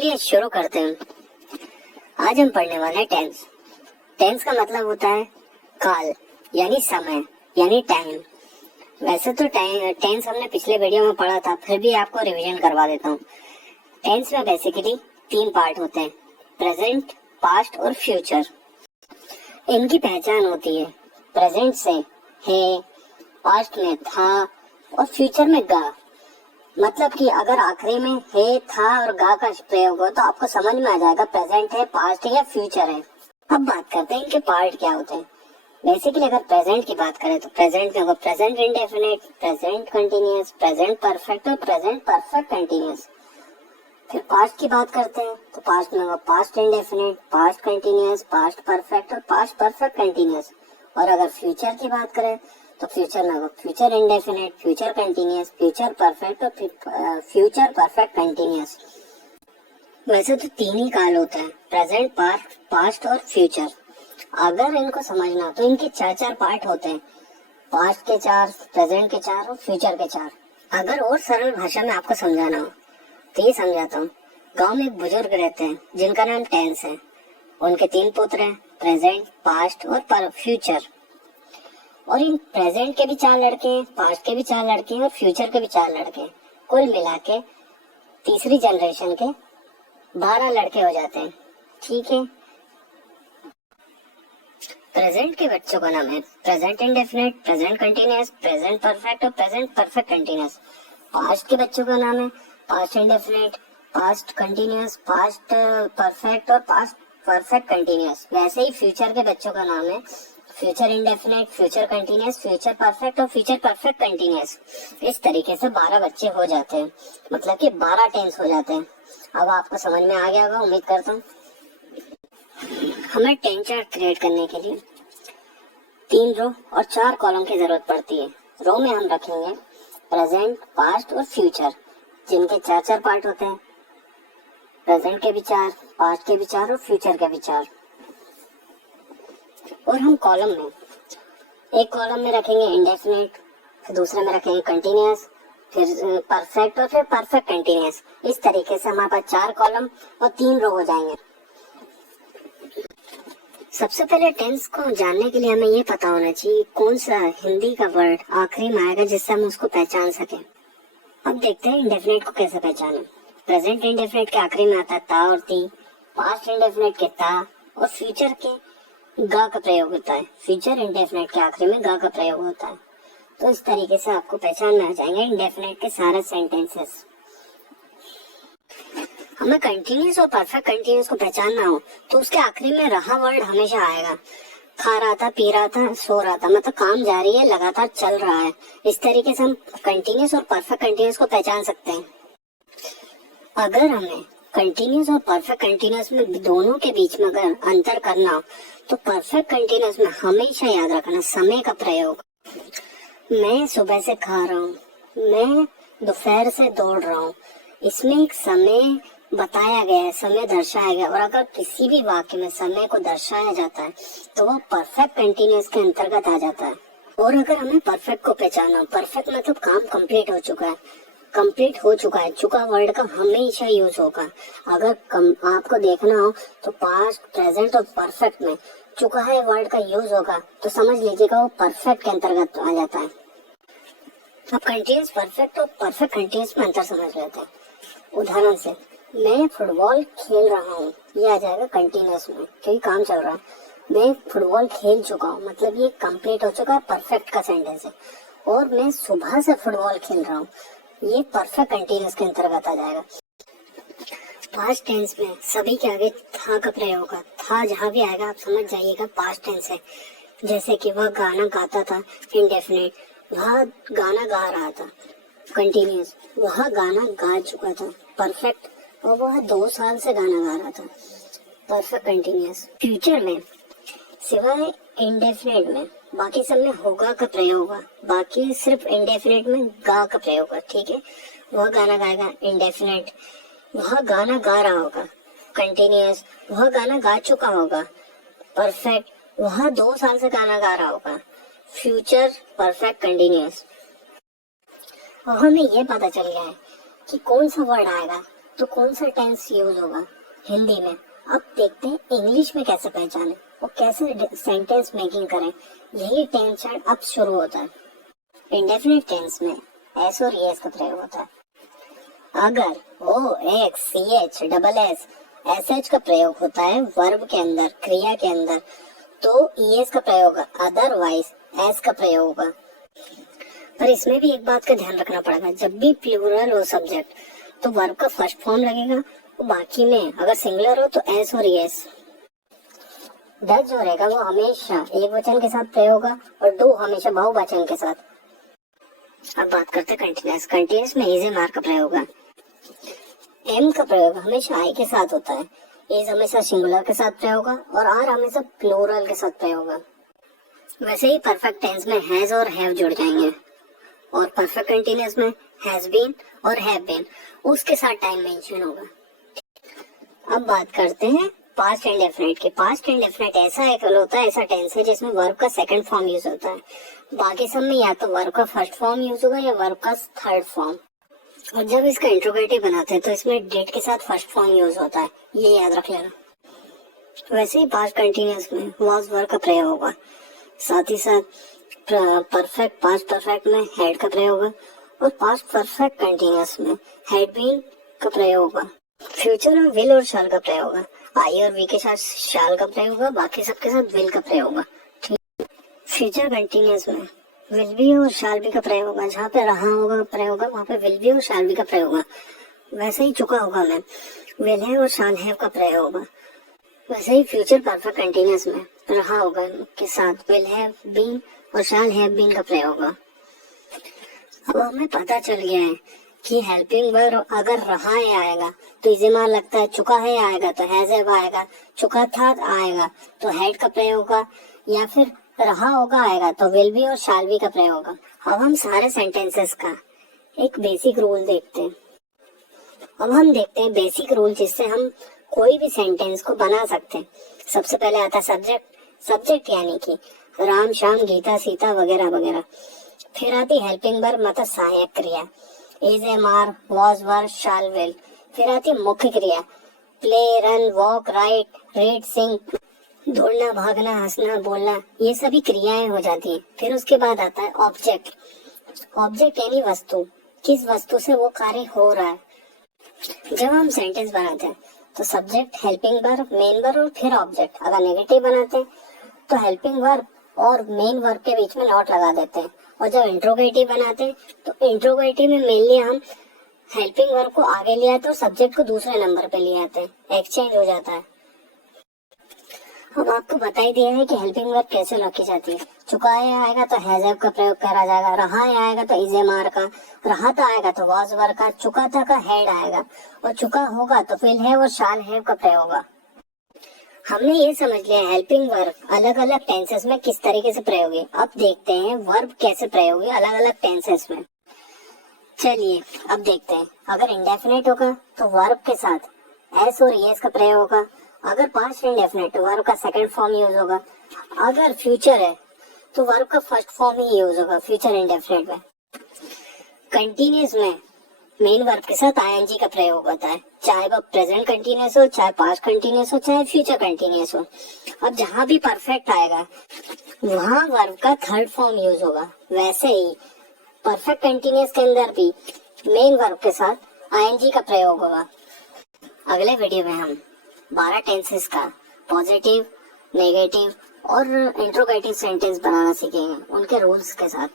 चलिए शुरू करते हैं। आज हम पढ़ने वाले हैं टेंस। टेंस का मतलब होता है काल, यानी समय, यानी टाइम। वैसे तो टेंस हमने पिछले वीडियो में पढ़ा था, फिर भी आपको रिवीजन करवा देता हूँ। टेंस में बेसिकली 3 पार्ट होते हैं, प्रेजेंट, पास्ट और फ्यूचर। इनकी पहचान होती है प्रेजेंट से है, पास्ट में था और फ्यूचर में गा। मतलब कि अगर आखिरी में है, था और गा का प्रयोग हो तो आपको समझ में आ जाएगा प्रेजेंट है, पास्ट है या फ्यूचर है। अब बात करते हैं इनके पार्ट क्या होते हैं। बेसिकली अगर प्रेजेंट की बात करें तो प्रेजेंट में होगा present indefinite, present continuous, present perfect और प्रेजेंट परफेक्ट कंटिन्यूअस। फिर पास्ट की बात करते हैं तो पास्ट में होगा past indefinite, past continuous, past perfect और पास्ट परफेक्ट कंटिन्यूअस। और अगर फ्यूचर की बात करें तो फ्यूचर में होगा future indefinite, future continuous, future perfect और फ्यूचर परफेक्ट कंटिन्यूअस। वैसे तो 3 ही काल होते हैं, प्रेजेंट, पास्ट और फ्यूचर। अगर इनको समझना तो इनके 4 पार्ट होते हैं, पास्ट के 4, प्रेजेंट के 4 और फ्यूचर के 4। अगर और सरल भाषा में आपको समझाना हो तो ये समझाता हूँ। गांव में एक बुजुर्ग रहते हैं जिनका नाम टेंस है। उनके 3 पुत्र हैं, प्रेजेंट, पास्ट और फ्यूचर। और इन प्रेजेंट के भी 4 लड़के हैं, पास्ट के भी 4 लड़के हैं और फ्यूचर के भी 4 लड़के हैं। कुल मिला के तीसरी जनरेशन के 12 लड़के हो जाते हैं। ठीक है। प्रेजेंट के बच्चों का नाम है present indefinite, present continuous, present perfect और प्रेजेंट परफेक्ट कंटिन्यूअस। पास्ट के बच्चों का नाम है past indefinite, past continuous, past perfect और पास्ट परफेक्ट कंटिन्यूअस। वैसे ही फ्यूचर के बच्चों का नाम है future indefinite, future continuous, future perfect और फ्यूचर परफेक्ट कंटिन्यूअस। इस तरीके से 12 बच्चे हो जाते हैं, मतलब कि 12 टेंस हो जाते हैं। अब आपको समझ में आ गया होगा, उम्मीद करता हूँ। हमें टेंस चार्ट क्रिएट करने के लिए 3 रो और 4 कॉलम की जरूरत पड़ती है। रो में हम रखेंगे प्रेजेंट, पास्ट और फ्यूचर, जिनके 4 पार्ट होते हैं, प्रेजेंट के भी 4, पास्ट के भी 4 और फ्यूचर के भी 4। और हम कॉलम में एक कॉलम में रखेंगे इंडेफिनिट, फिर दूसरे में रखेंगे कंटिन्यूअस, फिर परफेक्ट और फिर परफेक्ट कंटिन्यूअस। इस तरीके से हमारे पास 4 कॉलम और 3 रो हो जाएंगे। सबसे पहले टेंस को जानने के लिए हमें ये पता होना चाहिए कौन सा हिंदी का वर्ड आखिरी में आएगा जिससे हम उसको पहचान सके। अब देखते हैं इंडेफिनिट को कैसे पहचाने। प्रेजेंट इंडेफिनिट के आखिरी में आता है ता और ती, पास्ट इंडेफिनिट के ता और फ्यूचर के गा का प्रयोग होता है। फ्यूचर इंडेफिनिट के आखिरी में गा का प्रयोग होता है। तो इस तरीके से आपको पहचान में आ जाएंगे इंडेफिनिट के सारे सेंटेंसेस। हमें कंटिन्यूअस और परफेक्ट कंटिन्यूअस को पहचानना हो तो उसके आखिरी में रहा वर्ड हमेशा आएगा। खा रहा था, पी रहा था, सो रहा था, मतलब काम जारी है, लगातार चल रहा है। इस तरीके से हम कंटिन्यूअस और परफेक्ट कंटिन्यूअस को पहचान सकते हैं। अगर हमें कंटिन्यूअस और परफेक्ट कंटिन्यूअस में दोनों के बीच में अगर अंतर करना हो तो परफेक्ट कंटिन्यूअस में हमेशा याद रखना समय का प्रयोग। मैं सुबह से खा रहा हूँ, मैं दोपहर से दौड़ रहा हूँ। इसमें एक समय बताया गया है, समय दर्शाया गया। और अगर किसी भी वाक्य में समय को दर्शाया जाता है तो वो परफेक्ट कंटिन्यूअस के अंतर्गत आ जाता है। और अगर हमें परफेक्ट को पहचाना, परफेक्ट मतलब काम कंप्लीट हो चुका है, कंप्लीट हो चुका है, चुका वर्ड का हमेशा यूज होगा। अगर आपको देखना हो तो पास्ट, प्रेजेंट और परफेक्ट में चुका है वर्ड का यूज होगा तो समझ लीजिएगा वो परफेक्ट के अंतर्गत आ जाता है। अब कंटिन्यूअस परफेक्ट और परफेक्ट कंटिन्यूअस में अंतर समझ लेते हैं। उदाहरण से मैं फुटबॉल खेल रहा हूँ, ये आ जाएगा कंटिन्यूअस में क्योंकि काम चल रहा है। मैं फुटबॉल खेल चुका हूँ, मतलब ये कंप्लीट हो चुका है, परफेक्ट का सेंटेंस है। और मैं सुबह से फुटबॉल खेल रहा हूँ, ये परफेक्ट कंटिन्यूअस के अंतर्गत आ जाएगा। पास्ट टेंस में सभी के आगे था का प्रयोग होगा। था जहाँ भी आएगा आप समझ जाइएगा पास्ट टेंस है। जैसे कि वह गाना गाता था, इंडेफिनिट, वह गाना गा रहा था, कंटिन्यूअस, वह गाना गा चुका था, परफेक्ट, और वह 2 साल से गाना गा रहा था, परफेक्ट कंटिन्यूअस। फ्यूचर में सिवाय इंडेफिनिट में बाकी सब में होगा का प्रयोग होगा, बाकी सिर्फ इंडेफिनिट में गा का प्रयोग होगा। ठीक है। वह गाना गाएगा, इंडेफिनिट, वह गाना गा रहा होगा, कंटिन्यूअस, वह गाना गा चुका होगा, परफेक्ट, वह 2 साल से गाना गा रहा होगा, फ्यूचर परफेक्ट कंटिन्यूअस। और हमें ये पता चल गया है कि कौन सा वर्ड आएगा तो कौन सा टेंस यूज होगा हिंदी में। अब देखते हैं इंग्लिश में कैसे पहचाने और कैसे सेंटेंस मेकिंग करें। यही टेंशन अब शुरू होता है। इंडेफिनिट टेंस में एस और एस का प्रयोग होता है। अगर O X C H double S S H का प्रयोग होता है वर्ब के अंदर, क्रिया के अंदर, तो ईएस का प्रयोग होगा, अदरवाइज एस का प्रयोग होगा। पर इसमें भी एक बात का ध्यान रखना पड़ेगा, जब भी प्लूरल हो सब्जेक्ट तो वर्ब का फर्स्ट फॉर्म लगेगा और बाकी में अगर सिंगुलर हो तो एस और एस। डज जो रहेगा वो हमेशा एक वचन के साथ प्रयोग होगा और डू हमेशा बहुवचन के साथ। अब बात करते हैं कंटिन्यूअस। कंटिन्यूअस में इज एम आर का प्रयोग होगा। एम का प्रयोग हमेशा आई के साथ होता है, इज हमेशा सिंगुलर के साथ प्रयोग होगा और आर हमेशा प्लूरल के साथ प्रयोग होगा। वैसे ही परफेक्ट टेंस में हैज और हैव जुड़ जाएंगे और परफेक्ट कंटिन्यूअस में हैज बीन और हैव बीन उसके साथ टाइम मेंशन होगा। अब बात करते हैं पास्ट इंडेफिनिट की। पास्ट इंडेफिनिट ऐसा एक होता है, ऐसा टेंस है जिसमें वर्ब का सेकंड फॉर्म यूज होता है। बाकी सब में या तो वर्ब का फर्स्ट फॉर्म यूज होगा या वर्ब का थर्ड फॉर्म। और जब इसका इंट्रोगेटिव बनाते हैं तो इसमें डेट के साथ फर्स्ट फॉर्म यूज होता है, ये याद रख लेना। वैसे ही पास्ट कंटिन्यूअस में वाज वर्ब का प्रयोग होगा, साथ ही साथ परफेक्ट पास्ट परफेक्ट में हैड का प्रयोग होगा और पास्ट परफेक्ट कंटिन्यूअस में हैड बीन का प्रयोग होगा। फ्यूचर में विल और शाल का प्रयोग होगा, आई और वी के साथ शाल का प्रयोग होगा, बाकी सबके साथ विल का प्रयोग होगा। फ्यूचर कंटिन्यूअस में विल बी और शाल बी का प्रयोग होगा, जहाँ पे रहा होगा प्रयोग होगा वहाँ पे विल बी और शाल बी का प्रयोग होगा। वैसे ही चुका होगा मैं विल है और शाल हैव का प्रयोग होगा। वैसे ही फ्यूचर परफेक्ट कंटिन्यूअस में रहा होगा के साथ विल हैव बीन और शाल हैव बीन का प्रयोग होगा। अब हमें पता चल गया है कि हेल्पिंग वर्ब अगर रहा है आएगा तो इज एम आर लगता है, चुका है आएगा तो हैज हैव आएगा, चुका था आएगा तो हैड का प्रयोग होगा, या फिर रहा होगा आएगा तो विल बी और शाल बी का प्रयोग होगा। अब हम सारे सेंटेंसेस का एक बेसिक रूल देखते हैं। अब हम देखते हैं बेसिक रूल जिससे हम कोई भी सेंटेंस को बना सकते हैं। सबसे पहले आता है सब्जेक्ट। सब्जेक्ट यानी कि राम श्याम गीता सीता वगैरह वगैरह। फिर आती हेल्पिंग वर्ब मतलब सहायक क्रिया, is am are was were shall will. फिर आती मुख्य क्रिया, play run walk write read sing, दौड़ना भागना हंसना बोलना, ये सभी क्रियाएं हो जाती हैं। फिर उसके बाद आता है ऑब्जेक्ट। ऑब्जेक्ट यानी वस्तु, किस वस्तु से वो कार्य हो रहा है। जब हम सेंटेंस बनाते हैं तो subject helping verb main verb और फिर ऑब्जेक्ट। अगर नेगेटिव बनाते हैं तो हेल्पिंग वर्ब और मेन वर्ब के बीच में नॉट लगा देते हैं। और जब इंट्रोगेटिव बनाते हैं तो इंट्रोगेटिव में मेनली हम हेल्पिंग वर्ब को आगे ले आते हैं और सब्जेक्ट को दूसरे नंबर पे ले आते हैं, एक्सचेंज हो जाता है। अब आपको बता ही दिया है कि हेल्पिंग वर्ब कैसे रखी जाती है। चुका है आएगा तो हैज हैव का प्रयोग करा जाएगा, रहा है आएगा तो इज एम आर का, रहा था आएगा तो वाज वर का, चुका था का हैड आएगा और चुका होगा तो विल हैव और शाल हैव का प्रयोग होगा। हमने ये समझ लिया हेल्पिंग वर्ब अलग अलग टेंसेस में किस तरीके से प्रयोग है। अब देखते हैं वर्ब कैसे प्रयोग है अलग अलग टेंसेस में। चलिए अब देखते हैं। अगर इंडेफिनिट होगा तो वर्ब के साथ एस और एस का प्रयोग होगा। अगर पास्ट इंडेफिनिट तो वर्ब का सेकंड फॉर्म यूज होगा। अगर फ्यूचर है तो वर्ब का फर्स्ट फॉर्म ही यूज होगा फ्यूचर इंडेफिनिट में। कंटिन्यूअस में मेन वर्ब के साथ आईएनजी का प्रयोग होता है, चाहे वो प्रेजेंट कंटिन्यूअस हो, चाहे पास्ट कंटिन्यूअस हो, चाहे फ्यूचर कंटिन्यूअस हो। अब जहां भी परफेक्ट आएगा वहां वर्ब का थर्ड फॉर्म यूज होगा। वैसे ही परफेक्ट कंटिन्यूअस के अंदर भी मेन वर्ब के साथ आईएनजी का प्रयोग होगा। अगले वीडियो में हम 12 टेंसेस का पॉजिटिव, नेगेटिव और इंट्रोगेटिव सेंटेंस बनाना सीखेंगे उनके रूल्स के साथ।